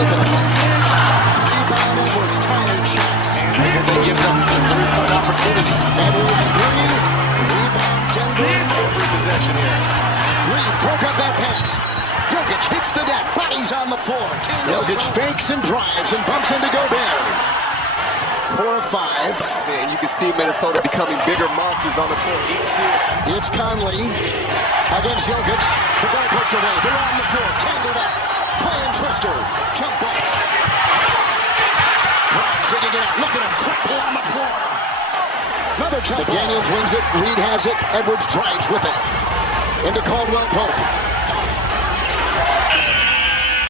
keep it. Rebound Edwards, tired shots. Because they give them an opportunity. Edwards three. Rebound Denver. Every possession here. Reed broke up that pass. Jokic hits the deck. Bodies on the floor. Jokic fakes and drives and bumps into Gobert. 4 of 5. And you can see Minnesota becoming bigger monsters on the court. Each steal. It's Conley against Jokic. The ball poked away. They're on the floor. Tangled up. Playing Twister. Jump ball. Digging it out. Look at him. Cripple on the floor. Another jump. McDaniels wins it. Reed has it. Edwards drives with it. Into Caldwell Pope.